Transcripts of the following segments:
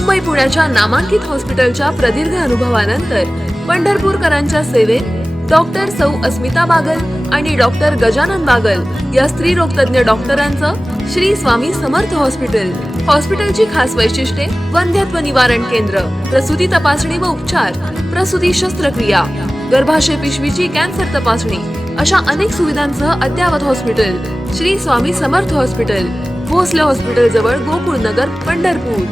मुंबई पुण्याच्या नामांकित हॉस्पिटलच्या प्रदीर्घ अनुभवानंतर पंढरपूरकरांच्या सेवेत डॉक्टर सौ अस्मिता बागल आणि डॉक्टर गजानन बागल या स्त्रीरोग तज्ञ डॉक्टरांचं श्री स्वामी समर्थ हॉस्पिटल। हॉस्पिटलची खास वैशिष्ट्ये: वंध्यत्व निवारण केंद्र, प्रसूती तपासणी व उपचार, प्रसूती शस्त्रक्रिया, गर्भाशय पिशवीची कॅन्सर तपासणी अशा अनेक सुविधांसह अद्ययावत hospital. Shri Swami Samarth hospital, Bhosale hospital जवळ गोकुळ नगर, पंढरपूर।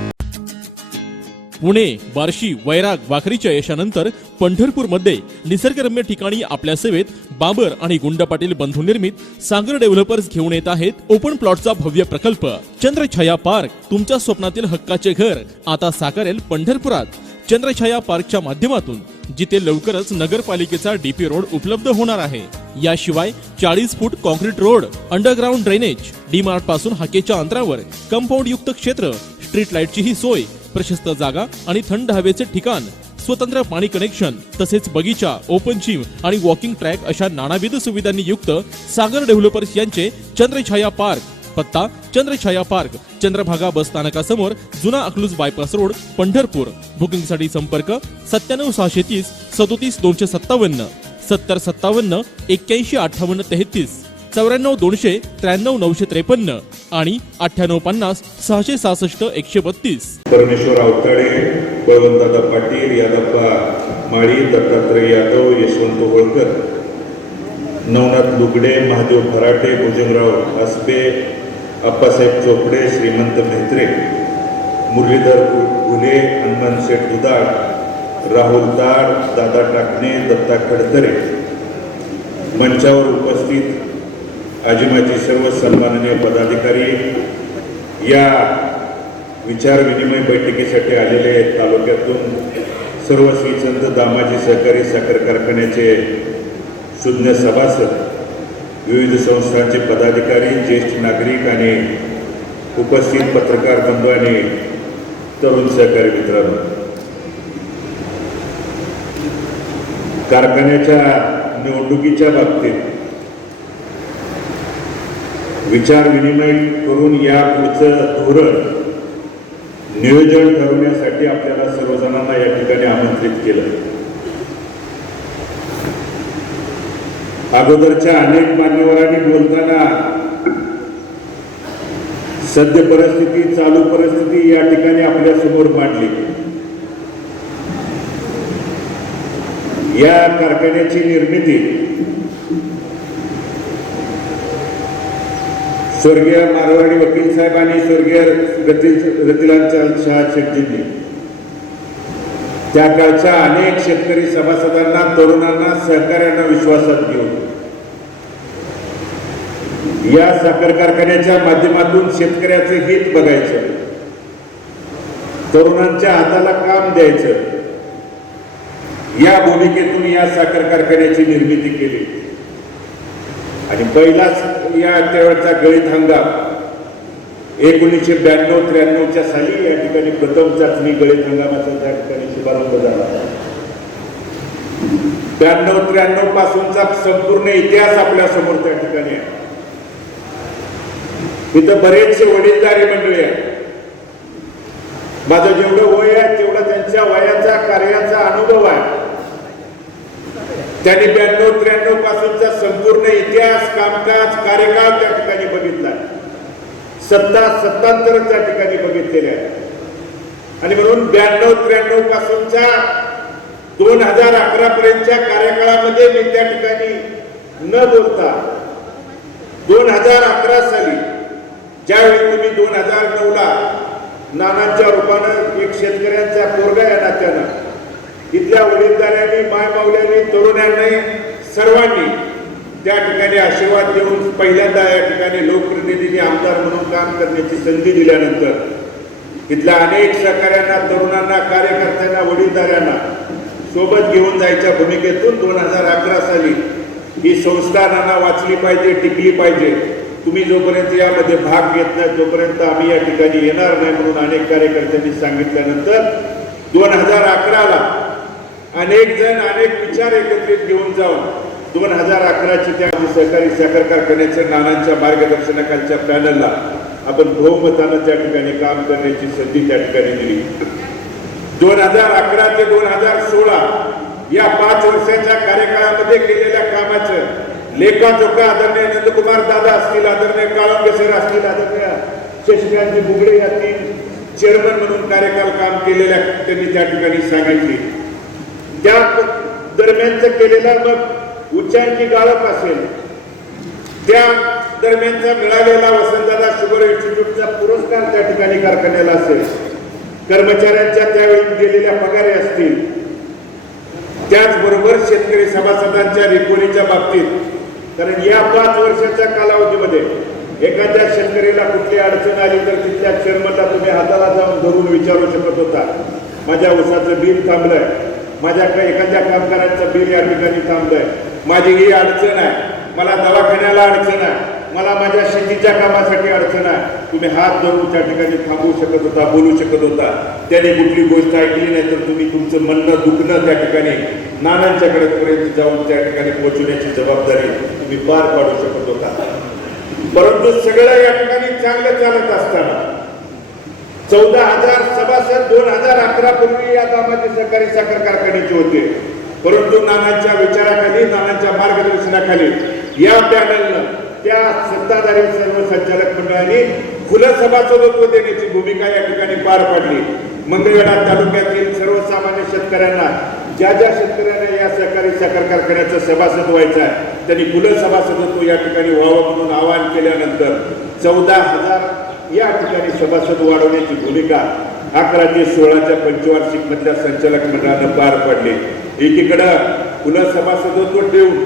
पुणे, बार्शी, वैराग, वाखरीच्या यशानंतर पंढरपूरमध्ये निसर्गरम्य ठिकाणी आपल्या सेवेत बाबर आणि गुंड पाटील बंधू निर्मित सागर डेव्हलपर्स घेऊन येत आहेत ओपन प्लॉटचा भव्य प्रकल्प चंद्रछाया पार्क। तुमच्या स्वप्नातील हक्काचे घर आता साकारेल पंढरपुरात। चंद्रछाया पार्कच्या माध्यमातून जिथे लवकरच नगरपालिकेचा डीपी रोड उपलब्ध होणार आहे। याशिवाय 40 foot concrete road, underground drainage, D Mart पासून हाकेच्या अंतरावर कंपाऊंड युक्त क्षेत्र, स्ट्रीट लाईटची ही सोय, प्रशस्त जागा आणि थंड हवेचे ठिकाण, स्वतंत्र पाणी कनेक्शन, तसेच बगीचा, ओपन जिम आणि वॉकिंग ट्रॅक अशा नानाविध सुविधांनी युक्त सागर डेव्हलपर्स यांचे चंद्रछाया पार्क। पत्ता: चंद्रछाया पार्क, चंद्रभागा बस स्थानकासमोर, जुना अकलूज बायपास रोड, पंढरपूर। बुकिंगसाठी संपर्क 97630 37257, 7057 8158 33, 94 200 93 953 आणि 9850 666 132। परमेश्वर आवताडे, बळवंतदादा पाटील, यादप्पा माळी, दत्तात्रय यादव, यशवंत होळकर, नवनाथ लुगडे, महादेव फराटे, भुजंगराव आसबे, अप्पासाहेब चोपडे, श्रीमंत मेहत्रे, मुरलीधर घुले, हनुमान शेठ दुधाळ, राहुल दाड, दादा टाकणे, दत्ता खडतरे। मंचावर उपस्थित आजिमाची सर्व सन्माननीय पदाधिकारी, या विचार विनिमय बैठकीसाठी आलेले तालुक्यातून सर्व श्रीचंद दामाजी सहकारी साखर कारखान्याचे शून्य सभासद, विविध संस्थांचे पदाधिकारी, ज्येष्ठ नागरिक आणि उपस्थित पत्रकार बंधू आणि तरुण सहकारी मित्रांनो, कारखान्याच्या निवडणुकीच्या बाबतीत विचार विनिमय करून या पुढचं धोरण नियोजन ठरवण्यासाठी आपल्याला सर्वजणांना या ठिकाणी आमंत्रित केलं। अगोदरच्या अनेक मान्यवरांनी बोलताना सद्य परिस्थिती, चालू परिस्थिती या ठिकाणी आपल्या समोर मांडली। या कारखान्याची निर्मिती स्वर्गीय मारवाडी वकील साहेब आणि स्वर्गीय रतिलाल शाह शेट्टींनी त्या काळच्या अनेक शेतकरी सभासदांना, तरुणांना, सहकाऱ्यांना विश्वासात घेऊन या साखर कारखान्याच्या माध्यमातून शेतकऱ्याचे हित बघायचं, तरुणांच्या हाताला काम द्यायचं, या भूमिकेतून या साखर कारखान्याची निर्मिती केली। आणि पहिलाच या त्यावेळचा गळीत हंगाम 1992-93च्या साली या ठिकाणी प्रथम चाचणी गळीत हंगामाचा त्या ठिकाणी शुभारंभ झाला। 92-93 पासूनचा संपूर्ण इतिहास आपल्या समोर त्या ठिकाणी आहे। इथं बरेचसे वडीलधारी मंडळी आहेत। माझं जेवढं वय आहे तेवढा त्यांच्या वयाचा, कार्याचा अनुभव आहे। त्यांनी 92-93 पासूनचा संपूर्ण इतिहास, कामकाज, कार्यकाळ त्या ठिकाणी बघितला, सत्तांतर त्या ठिकाणी बघितलेले आहे। आणि म्हणून 92-93 पासूनच्या 2011 पर्यंतच्या कार्यकाळामध्ये मी त्या ठिकाणी न बोलता 2011 साली ज्यावेळी तुम्ही 2009ला नानांच्या रूपानं एक शेतकऱ्यांचा पोरगा या नात्यानं इथल्या वडीलधाऱ्यांनी, मायमाऊल्यांनी, तरुणांनी, सर्वांनी त्या ठिकाणी आशीर्वाद देऊन पहिल्यांदा या ठिकाणी लोकप्रतिनिधी, आमदार म्हणून काम करण्याची संधी दिल्यानंतर इथल्या अनेक सहकाऱ्यांना, तरुणांना, कार्यकर्त्यांना, वडीलधाऱ्यांना सोबत घेऊन जायच्या भूमिकेतून 2011 साली ही संस्था नाना वाचली पाहिजे, टिकली पाहिजे। तुम्ही जोपर्यंत यामध्ये भाग घेत नाही तोपर्यंत आम्ही या ठिकाणी येणार नाही म्हणून अनेक कार्यकर्त्यांनी सांगितल्यानंतर 2011ला अनेक जण, अनेक विचार एकत्रित घेऊन जाऊन 2011ची त्या सहकारी साखर कारखान्याच्या नानांच्या मार्गदर्शनाखालच्या पॅनलला आपण बहुमतानं त्या ठिकाणी काम करण्याची संधी त्या ठिकाणी दिली. 2011 ते 2016 या 5 वर्षाच्या कार्यकाळामध्ये केलेल्या कामाचं लेखाजोखा आदरणीय नंदकुमार दादा असतील, आदरणीय काळंबे सर असतील, आदरणीय शशिकांत बुगडे या 3 चेअरमन म्हणून कार्यकाल काम केलेल्या त्यांनी त्या ठिकाणी सांगितले. त्या दरम्यानचं केलेला मग उच्चांकी गाळप असेल, त्या दरम्यानचा मिळालेला वसंतदादा शुगर इन्स्टिट्यूटचा पुरस्कार त्या ठिकाणी कारखान्याला असेल, कर्मचाऱ्यांच्या त्यावेळी गेलेल्या पगारे असतील, त्याचबरोबर शेतकरी सभासदांच्या रिकोणीच्या बाबतीत. कारण या 5 वर्षाच्या कालावधीमध्ये एखाद्या शेतकऱ्याला कुठली अडचण आली तर तिथल्या चेअरमनला तुम्ही हाताला जाऊन धरून विचारू शकत होता, माझ्या ऊसाचं बिल थांबलंय, माझ्या एखाद्या कामगारांचं बिल या ठिकाणी थांबलंय, माझी ही अडचण आहे, मला दवाखान्याला अडचण आहे, मला माझ्या शेतीच्या कामासाठी अडचण आहे. तुम्ही हात धरून त्या ठिकाणी थांबवू शकत होता, बोलू शकत होता. त्याने कुठली गोष्ट ऐकली नाही तर तुम्ही तुमचं म्हणणं दुखणं त्या ठिकाणी नानांच्याकडे पर्यंत जाऊन त्या ठिकाणी पोहोचण्याची जबाबदारी तुम्ही पार पाडू शकत होता. परंतु सगळं या ठिकाणी चांगलं चालत असताना 14,000 सभासद 2011 पूर्वी या दामाजी सहकारी साखर कारखान्याचे होते. परंतु नानांच्या विचाराखाली, नानांच्या मार्गदर्शनाखाली या पॅनलनं, त्या सत्ताधारी सर्व संचालक मंडळाने खुलं सभासदत्व देण्याची भूमिका या ठिकाणी पार पाडली. मंगळवेढा तालुक्यातील सर्वसामान्य शेतकऱ्यांना, ज्या शेतकऱ्यांना या सहकारी साखर कारखान्याचं सभासद व्हायचं आहे त्यांनी खुलं सभासदत्व या ठिकाणी व्हावं म्हणून आवाहन केल्यानंतर 14,000 या ठिकाणी सभासद वाढवण्याची भूमिका 11 ते 16च्या पंचवार्षिक मधल्या संचालक मंडळानं पार पाडली. एकीकडं खुलं सभासदत्व ठेवून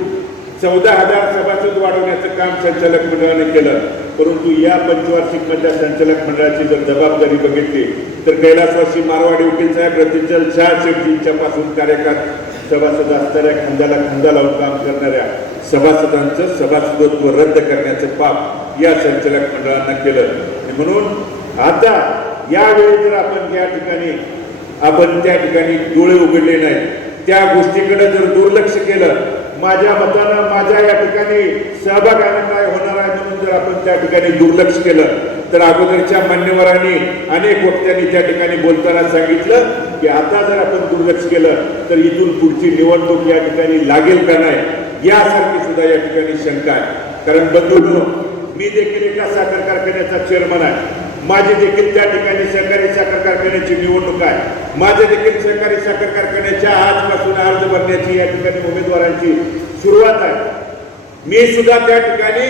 14,000 सभासद वाढवण्याचं काम संचालक मंडळाने केलं. परंतु या पंचवार्षिक मधल्या संचालक मंडळाची जर जबाबदारी बघितली तर कैलासवासी मारवाडी वकील साहेब, रतिचंद शाह शेट्टींच्या पासून कार्यकाळ सभासद असणाऱ्या, खांद्याला खांदा लावून काम करणाऱ्या सभासदांचं सभासदत्व रद्द करण्याचं पाप या संचालक मंडळानं केलं. आणि म्हणून आता यावेळी जर आपण त्या ठिकाणी डोळे उघडले नाहीत, त्या गोष्टीकडे जर दुर्लक्ष केलं, माझ्या मतानं माझ्या या ठिकाणी सहभागानं काय होणार आहे म्हणून जर आपण त्या ठिकाणी दुर्लक्ष केलं तर अगोदरच्या मान्यवरांनी अनेक वक्त्यांनी त्या ठिकाणी बोलताना सांगितलं की आता जर आपण दुर्लक्ष केलं तर इथून पुढची निवडणूक या ठिकाणी लागेल का नाही यासारखी सुद्धा या ठिकाणी शंका आहे. कारण बंधूंनो, मी देखील एका साखर कारखान्याचा चेअरमन आहे, माझी देखील त्या ठिकाणी सहकारी साखर कारखान्याची निवडणूक आहे, माझे देखील सहकारी साखर कारखान्याच्या आजपासून अर्ज भरण्याची या ठिकाणी उमेदवारांची सुरुवात आहे. मी सुद्धा त्या ठिकाणी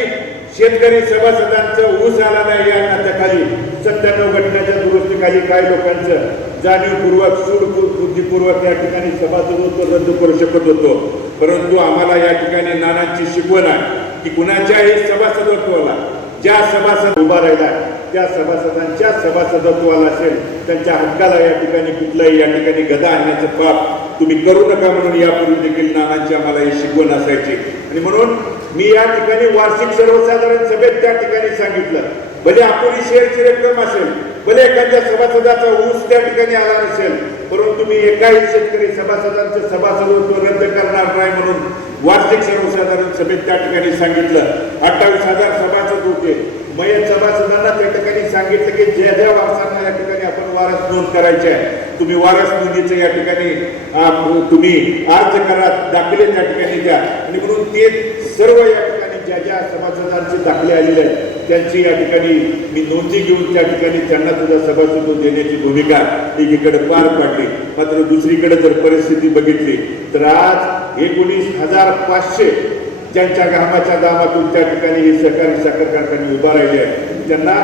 शेतकरी सभासदांचं ऊस आला नाही या नात्याखाली 97 घटनेच्या दुरुस्तीखाली काही लोकांचं जाणीवपूर्वक, सूडबुद्धीपूर्वक या ठिकाणी सभासदत्व रद्द करू शकत होतो. परंतु आम्हाला या ठिकाणी नानांची शिकवण आहे की कुणाच्याही सभासदत्वाला ज्या सभासद उभा राहिला त्या सभासदांच्या सभासदत्वाला असेल त्यांच्या हक्काला या ठिकाणी कुठलाही या ठिकाणी गदा आणण्याचं पाप तुम्ही करू नका म्हणून यापूर्वी देखील नानांची आम्हाला ही शिकवण असायची. आणि म्हणून मी या ठिकाणी वार्षिक सर्वसाधारण सभेत त्या ठिकाणी सांगितलं, भले अपुरी शेअरची रक्कम असेल, भले एखाद्या सभासदाचा ऊस त्या ठिकाणी आला नसेल, परंतु मी एकाही शेतकरी सभासदांचं सभासदत्व रद्द करणार नाही म्हणून वार्षिक सर्वसाधारण सभेत त्या ठिकाणी सांगितलं. 28,000 सभासद होते. मयत सभासदांना त्या ठिकाणी सांगितलं की ज्या ज्या वारसांना या ठिकाणी आपण वारस नोंद करायचे आहे, तुम्ही वारस नोंदीचं या ठिकाणी तुम्ही अर्ज करा, दाखले त्या ठिकाणी द्या. आणि म्हणून ते सर्व या ठिकाणी ज्या ज्या सभासदांचे दाखले आलेले आहेत त्यांची या ठिकाणी मी नोंदी घेऊन त्या ठिकाणी त्यांना सुद्धा सभासद देण्याची भूमिका एकीकडे पार पाडली. मात्र दुसरीकडे जर परिस्थिती बघितली तर आज 19,500 ज्यांच्या घामाच्या दामातून त्या ठिकाणी हे सहकारी साखर कारखाने उभा राहिले आहेत त्यांना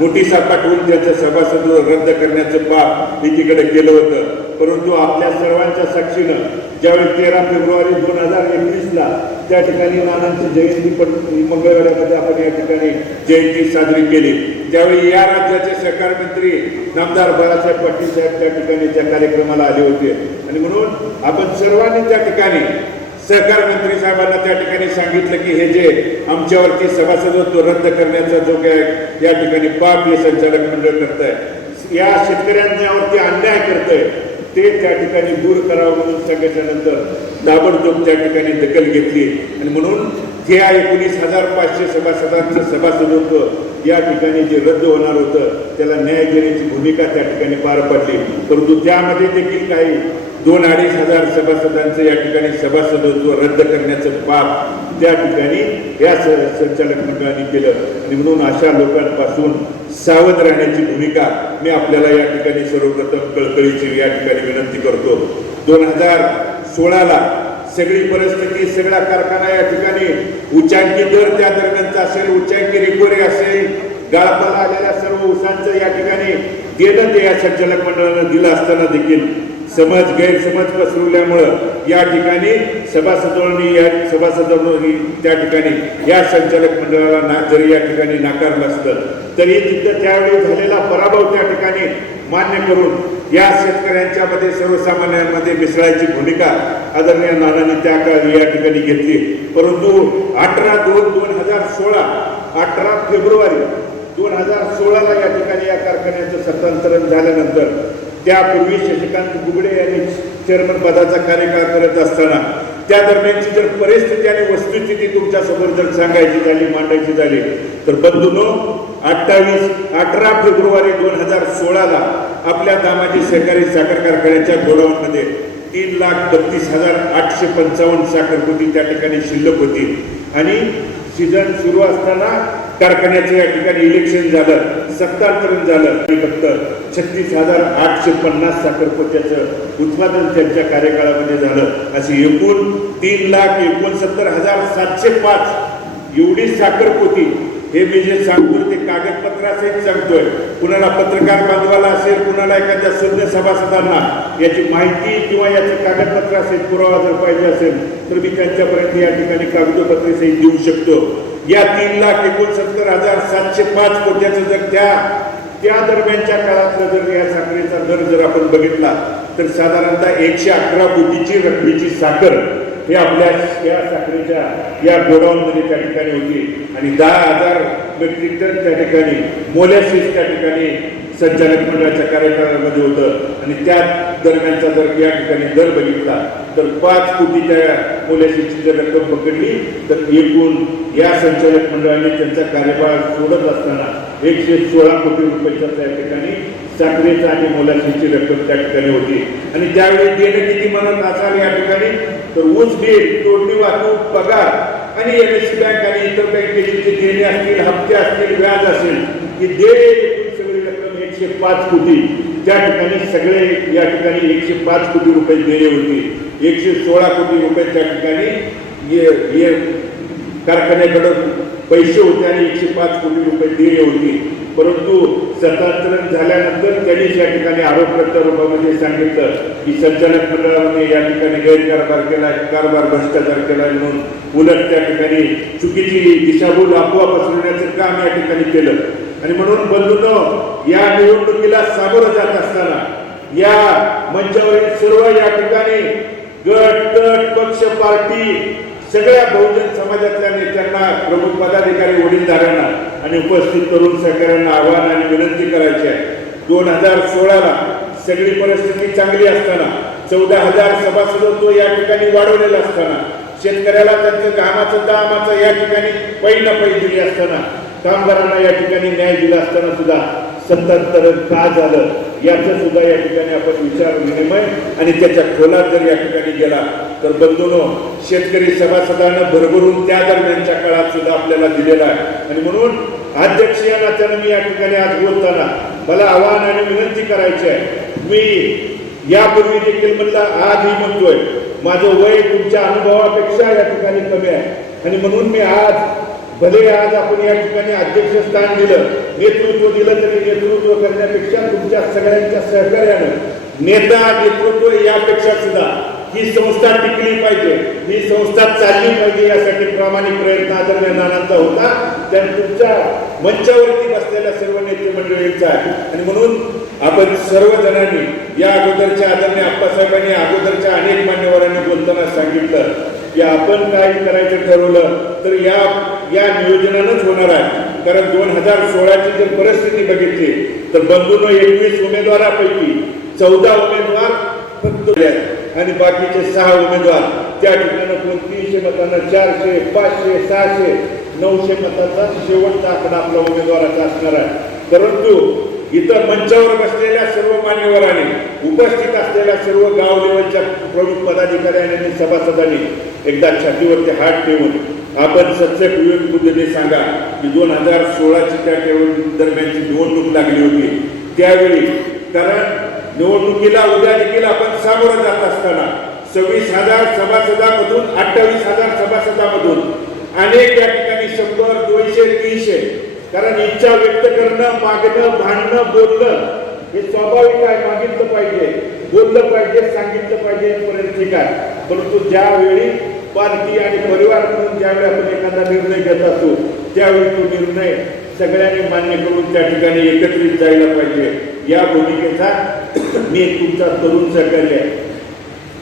नोटिसा पाठवून त्यांचं सभासद रद्द करण्याचं पाप एकीकडे केलं होतं. परंतु आपल्या सर्वांच्या साक्षीनं ज्यावेळी 13 फेब्रुवारी 2021ला त्या ठिकाणी नानांची जयंती पण मंगळवेढ्यामध्ये आपण या ठिकाणी जयंती साजरी केली, त्यावेळी या राज्याचे सहकार मंत्री नामदार बाळासाहेब पाटील साहेब त्या ठिकाणी त्या कार्यक्रमाला आले होते. आणि म्हणून आपण सर्वांनी त्या ठिकाणी सहकार मंत्री साहेबांना त्या ठिकाणी सांगितलं की हे जे आमच्यावरती सभासदत्व रद्द करण्याचा जो काय या ठिकाणी पाप हे संचालक मंडळ करत आहे, या शेतकऱ्यांच्यावरती अन्याय करत आहे, ते त्या ठिकाणी दूर करावं म्हणून सांगितल्यानंतर ताबडतोब त्या ठिकाणी दखल घेतली आणि म्हणून त्या 19,500 सभासदांचं सभासदत्व या ठिकाणी जे रद्द होणार होतं त्याला न्याय देण्याची भूमिका त्या ठिकाणी पार पडली. परंतु त्यामध्ये देखील काही 2-2.5 हजार सभासदांचं या ठिकाणी सभासदत्व रद्द करण्याचं पाप त्या ठिकाणी या संचालक मंडळाने केलं आणि म्हणून अशा लोकांपासून सावध राहण्याची भूमिका मी आपल्याला या ठिकाणी सर्वप्रथम कळकळीची या ठिकाणी विनंती करतो. 2016ला सगळी परिस्थिती, सगळा कारखाना या ठिकाणी उच्चांकी दर त्या दरम्यानचा असेल, उच्चांकी रिकव्हरी असेल, गाळपाला आलेल्या सर्व ऊसांचं या ठिकाणी देणं ते या संचालक मंडळानं दिलं असताना देखील गैरसमज पसरवल्यामुळं या ठिकाणी सभासदांनी त्या ठिकाणी या संचालक मंडळाला जरी या ठिकाणी नाकारलं असतं तरी तिथं त्यावेळी झालेला पराभव त्या ठिकाणी मान्य करून या शेतकऱ्यांच्या मध्ये सर्वसामान्यांमध्ये मिसळायची भूमिका आदरणीय नानांनी त्या काळी या ठिकाणी घेतली. परंतु 18/2/2016 18 फेब्रुवारी 2016ला या ठिकाणी या कारखान्याचं सत्तांतरण झाल्यानंतर त्यापूर्वी शशिकांत गुगडे यांनी चेअरमन पदाचा कार्यकाळ करत असताना त्या दरम्यानची जर परिस्थिती आणि वस्तुस्थिती तुमच्या समोर जर सांगायची झाली, मांडायची झाली तर बंधूंनो 18 फेब्रुवारी 2016ला आपल्या दामाजी सहकारी साखर कारखान्याच्या गोडाऊनमध्ये 3,32,855 साखर पोती त्या ठिकाणी शिल्लक होती आणि सीझन सुरू असताना कारखान्याचं या ठिकाणी इलेक्शन झालं, सत्तांतरण झालं आणि फक्त 36,850 साखर पोत्याचं उत्पादन त्यांच्या कार्यकाळामध्ये झालं. अशी एकूण 3,69,705 एवढी साखर पोती. हे मी जे सांगतोय ते कागदपत्रासहित सांगतोय. कुणाला पत्रकार बांधवाला असेल, कुणाला एखाद्या सदस्य सभासदांना याची माहिती किंवा याचे कागदपत्रासहित पुरावा जर पाहिजे असेल तर मी त्यांच्यापर्यंत या ठिकाणी कागदपत्रे सहित देऊ शकतो. या 3,69,705 कोट्याचं जर त्या दरम्यानच्या काळातला जर या साखरेचा दर जर आपण बघितला तर साधारणतः 111 कोटीची रकमेची साखर हे आपल्या या साखरेच्या या गोडाऊनमध्ये त्या ठिकाणी होती आणि 10,000 मेट्रिक टन त्या ठिकाणी मोलॅसिस त्या ठिकाणी संचालक मंडळाच्या कार्यकाळामध्ये होतं आणि त्या दरम्यानचा जर या ठिकाणी दर बघितला तर 5 कोटीच्या मोलॅसिसची जर रक्कम पकडली तर एकूण या संचालक मंडळाने त्यांचा कार्यकाळ सोडत असताना 116 कोटी रुपयाच्या त्या ठिकाणी साखरेचा आणि मोलॅसिसची रक्कम त्या ठिकाणी होती. आणि त्यावेळी देणं किती म्हणत असाल या ठिकाणी तर ऊस बिल, तोडणी वाहतूक, पगार आणि एमएससी बँक आणि इतर बँकेचे जे देणे असतील, हप्ते असतील, व्याज असेल ही सगळी रक्कम 105 कोटी त्या ठिकाणी सगळे या ठिकाणी 105 कोटी रुपये देणे होती. 116 कोटी रुपये त्या ठिकाणी कारखान्याकडे पैसे होते आणि 105 कोटी रुपये देणे होती. परंतु सत्तांतरण झाल्यानंतर त्यांनी या ठिकाणी आरोप प्रत्यारोपामध्ये सांगितलं की संचालक मंडळाने या ठिकाणी गैरकारभार केला, कारभार भ्रष्टाचार केला म्हणून उलट त्या ठिकाणी चुकीची दिशाभूल अफवा पसरवण्याचं काम या ठिकाणी केलं. आणि म्हणून बंधूंनो या निवडणुकीला सामोरं जात असताना या मंचावरील सर्व या ठिकाणी गट पक्ष पार्टी सगळ्या बहुजन समाजातल्या नेत्यांना, प्रमुख पदाधिकारी, वडीलधाऱ्यांना आणि उपस्थित तरुण सहकाऱ्यांना आवाहन आणि विनंती करायची आहे. 2016ला सगळी परिस्थिती चांगली असताना 14,000 सभासदत्व या ठिकाणी वाढवलेलं असताना शेतकऱ्याला त्यांचं घामाचं दामाचं या ठिकाणी पै दिली असताना कामगारांना या ठिकाणी न्याय दिला असताना सुद्धा सत्तांतरण का झालं याचं सुद्धा या ठिकाणी आपण विचार विनिमय आणि त्याच्या खोलात जर या ठिकाणी गेला तर बंधूंनो शेतकरी सभासदांना भरभरून त्या दरम्यानच्या काळात सुद्धा आपल्याला दिलेला आहे. आणि म्हणून अध्यक्ष या नात्यानं मी या ठिकाणी आज बोलताना मला आवाहन आणि विनंती करायची आहे. मी यापूर्वी देखील म्हणलं, आजही म्हणतोय, माझं वय तुमच्या अनुभवापेक्षा या ठिकाणी कमी आहे आणि म्हणून मी आज आपण या ठिकाणी अध्यक्षस्थान दिलं, नेतृत्व दिलं तरी नेतृत्व करण्यापेक्षा तुमच्या सगळ्यांच्या सहकार्यानं नेतृत्व यापेक्षा सुद्धा ही संस्था टिकली पाहिजे, ही संस्था चालली पाहिजे यासाठी प्रामाणिक प्रयत्न आदरणीय नानांचा होता. त्या तुमच्या मंचावरती बसलेल्या सर्व नेते मंडळींचा आहे. आणि म्हणून आपण सर्वजणांनी या अगोदरच्या आदरणीय आप्पासाहेबांनी अगोदरच्या अनेक मान्यवरांनी बोलताना सांगितलं की आपण काय करायचं ठरवलं तर या नियोजनानंच होणार आहे. कारण 2016ची जर परिस्थिती बघितली तर बंधूंनो 21 उमेदवारापैकी 14 उमेदवार फक्त आणि बाकीचे 6 उमेदवार त्या ठिकाणी कोण 300 मतांना 400, 500, 600, 900 मतांचा शेवटचा आकडा आपल्या उमेदवाराचा असणार आहे. परंतु इथं मंचावर बसलेल्या सर्व मान्यवरांनी, उपस्थित असलेल्या सर्व गाव लेवलच्या प्रमुख पदाधिकाऱ्यांनी आणि सभासदांनी एकदा छातीवरती हात ठेवून आपण सत्य विवेक बुद्धीने सांगा की 2016ची त्या दरम्यानची निवडणूक लागली होती त्यावेळी, कारण निवडणुकीला उद्या देखील आपण सामोरं जात असताना 26,000 सभासदांमधून 28,000 सभासदांमधून अनेक या ठिकाणी 100, 200, 300, कारण इच्छा व्यक्त करणं, मागणं, भांडणं, बोलणं हे स्वाभाविक आहे. मागितलं पाहिजे, बोललं पाहिजे, सांगितलं पाहिजे पर्यंत ठीक आहे. परंतु ज्यावेळी पार्टी आणि परिवार म्हणून ज्यावेळी आपण एखादा निर्णय घेत असतो त्यावेळी तो निर्णय सगळ्यांनी मान्य करून त्या ठिकाणी एकत्रित जायला पाहिजे. या भूमिकेचा मी तुमचा तरुण सहकार्य आहे.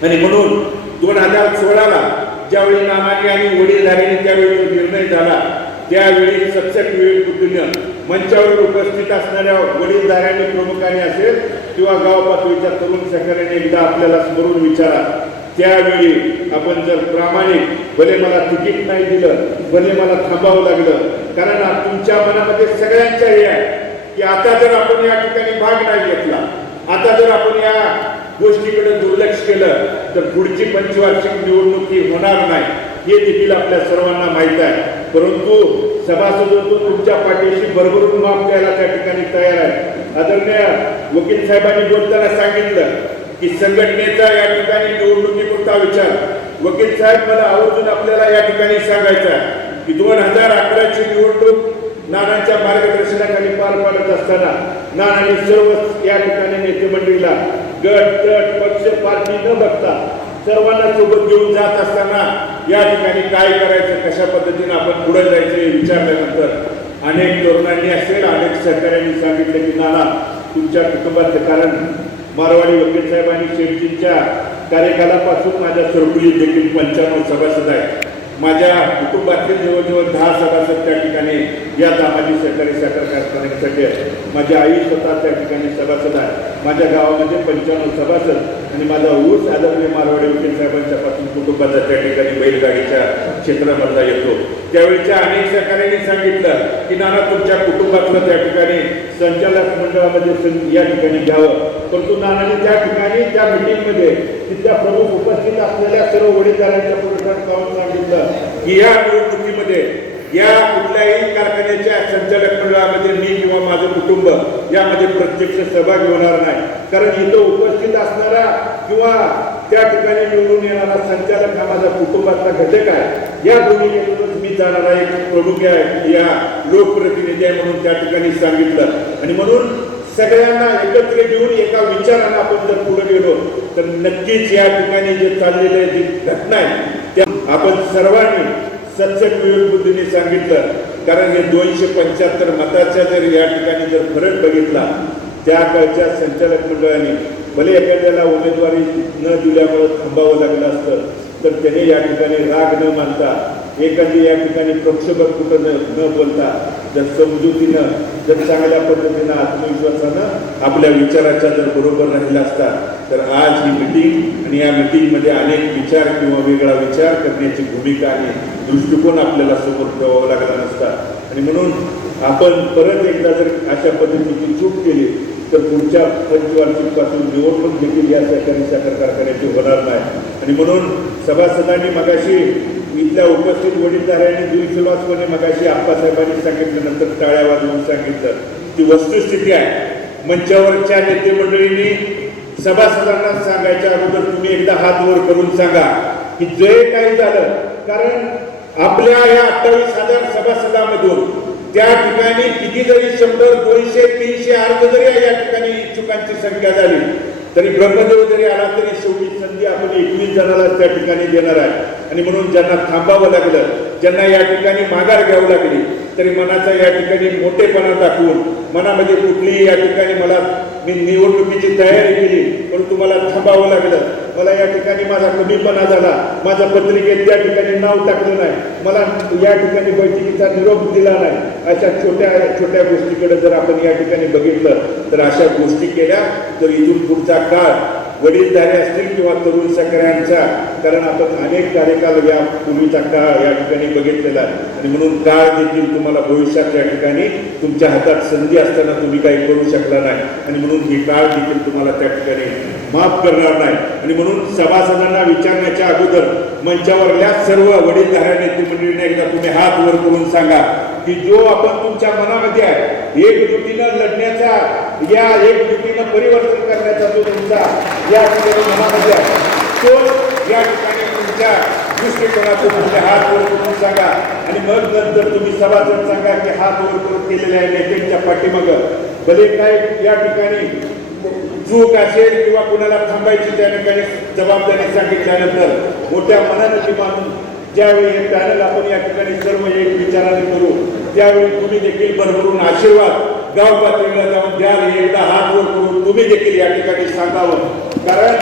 आणि म्हणून 2016ला ज्यावेळी नानाजी आणि वडीलधाऱ्यांनी त्यावेळी निर्णय झाला त्यावेळी सत्सक विवेक बुद्धीनं मंचावर उपस्थित असणाऱ्या वडीलधाऱ्यांनी, प्रमुखांनी असेल किंवा गाव पातळीच्या तरुण सहकार्याने एकदा आपल्याला स्मरून विचारा. त्यावेळी आपण जर प्रामाणिक, भले मला तिकीट नाही दिलं, भले मला थांबावं लागलं, कारण तुमच्या मनामध्ये सगळ्यांच्या हे आहे की आता जर आपण या ठिकाणी भाग नाही घेतला, आता जर आपण या गोष्टीकडे दुर्लक्ष केलं तर पुढची पंचवार्षिक निवडणूक ही होणार नाही, हे देखील आपल्या सर्वांना माहीत आहे. परंतु सभासद तुमच्या पाठीशी भरभरून माफ द्यायला त्या ठिकाणी तयार आहे. आदरणीय वकील साहेबांनी बोलताना सांगितलं की संघटनेचा या ठिकाणी निवडणुकीपुरता विचार. वकील साहेब, मला आवर्जून आपल्याला या ठिकाणी सांगायचं आहे की 2011ची निवडणूक नानांच्या मार्गदर्शनाखाली पार पाडत असताना नानांनी सर्व या ठिकाणी नेते मंडळीला गट तट पक्ष पार्टी न बघता सर्वांना सोबत घेऊन जात असताना या ठिकाणी काय करायचं, कशा पद्धतीने आपण पुढे जायचं हे विचारल्यानंतर अनेक तरुणांनी असेल, अनेक सहकाऱ्यांनी सांगितलं की नाना तुमच्या कुटुंबाचं, कारण मारवाडी वकील साहेब आणि शेठजींच्या कार्यकालापासून माझ्या सरकुलीत देखील 95 सभासद आहेत. माझ्या कुटुंबातले जवळजवळ 10 सभासद त्या ठिकाणी या दामाजी सहकारी साखर कारखान्यासाठी आहेत. माझी आई स्वतः त्या ठिकाणी सभासद आहे. माझ्या गावामध्ये 95 सभासद आणि माझा ऊस आदरणीय मारवाडी वकील साहेबांच्या पासून कुटुंबाचा त्या ठिकाणी बैलगाडीच्या क्षेत्रामधला येतो. त्यावेळीच्या अनेक सहकाऱ्यांनी सांगितलं की नाना तुमच्या कुटुंबातलं त्या ठिकाणी संचालक मंडळामध्ये या ठिकाणी घ्यावं. परंतु नानाने त्या ठिकाणी त्या मीटिंगमध्ये तिथल्या प्रमुख उपस्थित असलेल्या सर्व वडीलधाऱ्यांच्या पुरस्कार पाहून सांगितलं की या निवडणुकीमध्ये या कुठल्याही कारखान्याच्या संचालक मंडळामध्ये मी किंवा माझं कुटुंब यामध्ये प्रत्यक्ष सहभागी होणार नाही, कारण इथं उपस्थित असणारा किंवा त्या ठिकाणी निवडून येणारा संचालक हा माझा कुटुंबातला घटक आहे. या भूमिकेतूनच मी जाणारा एक प्रमुख आहे, या लोकप्रतिनिधी आहे म्हणून त्या ठिकाणी सांगितलं. आणि म्हणून सगळ्यांना एकत्र घेऊन एका विचारानं आपण जर पुढे गेलो तर नक्कीच या ठिकाणी जे चाललेले जी घटना आहे त्या आपण सर्वांनी सत्सक विवेक बुद्धीने सांगितलं. कारण हे 275 मताच्या जर या ठिकाणी जर फरक बघितला त्या काळच्या संचालक मंडळाने भले एखाद्याला उमेदवारी न दिल्यामुळे थांबावं लागलं असतं तर त्याने या ठिकाणी राग न मानता, एखादी या ठिकाणी प्रक्षोभक कुठं न बोलता जर समजुतीनं, जर चांगल्या पद्धतीनं, आत्मविश्वासानं आपल्या विचाराच्या जर बरोबर राहिला असता तर आज ही मिटिंग आणि या मिटिंगमध्ये अनेक विचार किंवा वेगळा विचार करण्याची भूमिका आणि दृष्टिकोन आपल्याला समोर ठेवावा लागला नसता. आणि म्हणून आपण परत एकदा जर अशा पद्धतीची चूक केली तर पुढच्या पंचवार्षिकपासून निवडणूक देखील या सहकारी साखर कारखान्याची होणार नाही. आणि म्हणून सभासदांनी मगाशी इथल्या उपस्थित वडीलधाऱ्यांनी दिलखुलासपणे मगाशी आप्पासाहेबांनी सांगितल्यानंतर टाळ्या वाजवून सांगितलं ती वस्तुस्थिती आहे. मंचावरच्या नेते मंडळींनी सभासदांना सांगायच्या अगोदर तुम्ही एकदा हात वर करून सांगा की जे काही झालं, कारण आपल्या या 28,000 सभासदांमधून त्या ठिकाणी किती जरी 100, 200, 300 अर्ज जरी या ठिकाणी इच्छुकांची संख्या झाली तरी ब्रह्मदेव जरी आला तरी शेवटी संधी आपण 21 जणांना त्या ठिकाणी देणार आहे. आणि म्हणून ज्यांना थांबावं लागलं, ज्यांना या ठिकाणी माघार घ्यावं लागली, तरी मनाचा या ठिकाणी मोठेपणा दाखवून मनामध्ये कुठलीही या ठिकाणी मला मी निवडणुकीची तयारी केली परंतु मला थांबावं लागलं, मला या ठिकाणी माझा कमीपणा झाला, माझ्या पत्रिकेत त्या ठिकाणी नाव टाकलं नाही, मला या ठिकाणी बैठकीचा निरोप दिला नाही, अशा छोट्या छोट्या गोष्टीकडे जर आपण या ठिकाणी बघितलं तर अशा गोष्टी केल्या तर इथून पुढचा काळ वडीलधारे असतील किंवा तरुण शेतकऱ्यांच्या, कारण आपण अनेक कार्यकाल या पूर्वीचा काळ या ठिकाणी बघितलेला आहे आणि म्हणून काळ देखील तुम्हाला भविष्यात या ठिकाणी तुमच्या हातात संधी असताना तुम्ही काही करू शकला नाही आणि म्हणून ही काळ देखील तुम्हाला त्या ठिकाणी माफ करणार नाही आणि म्हणून सभासदांना विचारण्याच्या अगोदर मंचावरल्या सर्व वडीलधाऱ्या नेते मंडळींना एकदा तुम्ही हात वर करून सांगा की जो आपण तुमच्या मनामध्ये आहे एकजुटीनं लढण्याचा, या एकजुटीनं परिवर्तन करण्याचा जो तुमचा या ठिकाणी मनामध्ये आहे तो या ठिकाणी तुमच्या दृष्टिकोनातून तुमचे हात वर करून सांगा आणि मग नंतर तुम्ही सभासद सांगा की हात वर करून केलेल्या आहे नेत्यांच्या पाठीमागं भले काय या ठिकाणी चूक असेल किंवा कुणाला थांबायची त्या ठिकाणी जबाबदारी सांगितल्यानंतर मोठ्या मनानं ती मानून ज्यावेळी हे पॅनल आपण या ठिकाणी सर्व एक विचाराने करू त्यावेळी तुम्ही देखील भरभरून आशीर्वाद गाव पातळीला जाऊन द्याल, एकदा हात वर करून तुम्ही देखील या ठिकाणी सांगावं. कारण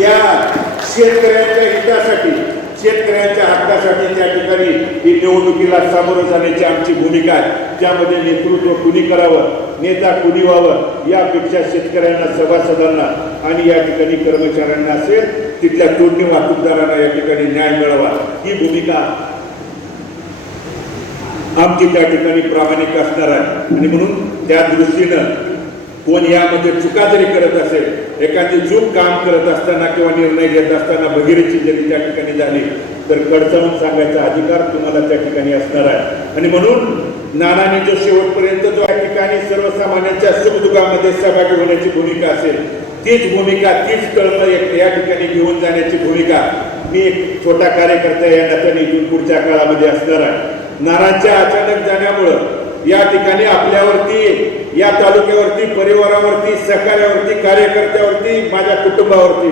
या शेतकऱ्यांच्या हितासाठी, शेतकऱ्यांच्या हक्कासाठी त्या ठिकाणी ही निवडणुकीला सामोरं जाण्याची आमची भूमिका आहे. त्यामध्ये नेतृत्व कुणी करावं, नेता कुणी व्हावं यापेक्षा शेतकऱ्यांना, सभासदांना आणि या ठिकाणी कर्मचाऱ्यांना असेल तिथल्या तोडणी वाहतूकदारांना या ठिकाणी न्याय मिळावा ही भूमिका आमची त्या ठिकाणी प्रामाणिक असणार आहे आणि म्हणून त्या दृष्टीनं कोण यामध्ये चुका जरी करत असेल, एखादी चूक काम करत असताना किंवा निर्णय घेत असताना भगीरथी जरी त्या ठिकाणी झाली तर कडचावून सांगायचा अधिकार तुम्हाला त्या ठिकाणी असणार आहे आणि म्हणून नानाने जो शेवटपर्यंत जो या ठिकाणी सर्वसामान्यांच्या सुखदुःखामध्ये सहभागी होण्याची भूमिका असेल तीच भूमिका, तीच कळमळ या ठिकाणी घेऊन जाण्याची भूमिका मी एक छोटा कार्यकर्ता या नात्याने इथून पुढच्या काळामध्ये असणार आहे. नानांच्या अचानक जाण्यामुळं या ठिकाणी आपल्यावरती, या तालुक्यावरती, परिवारावरती, सहकार्यावरती, कार्यकर्त्यावरती, माझ्या कुटुंबावरती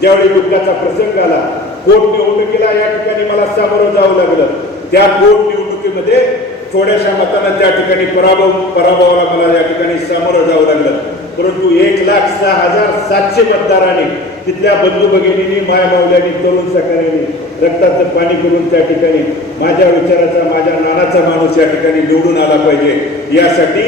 ज्यावेळी दुःखाचा प्रसंग आला, पोटनिवडणुकीला या ठिकाणी मला सामोरं जावं लागलं. त्या पोटनिवडणुकीमध्ये थोड्याशा मतानं त्या ठिकाणी पराभवाला मला या ठिकाणी सामोरं जावं लागलं. परंतु 1,06,700 मतदारांनी, तिथल्या बंधू भगिनींनी, माया मावल्यांनी, तरुण सहकार्यांनी रक्ताचं पाणी करून त्या ठिकाणी माझ्या विचाराचा, माझ्या नानाचा माणूस या ठिकाणी निवडून आला पाहिजे यासाठी